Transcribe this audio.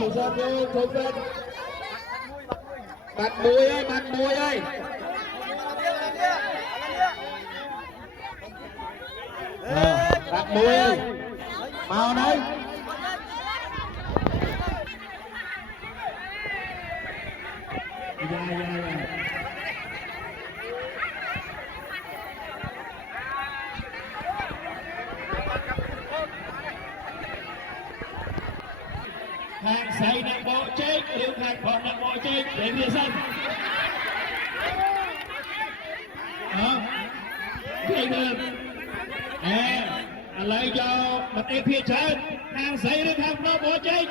Chủ sân vô, thuộc về bạn Mùi ơi, bạn Mùi ơi. Bạn Mùi ơi, vào đây. Hàng xây nằm bộ chết, đường hàng còn nằm bộ chết đến phía sân. Đây đường. Lấy cho mặt em phía trên. Hàng xây đường hàng bộ chết.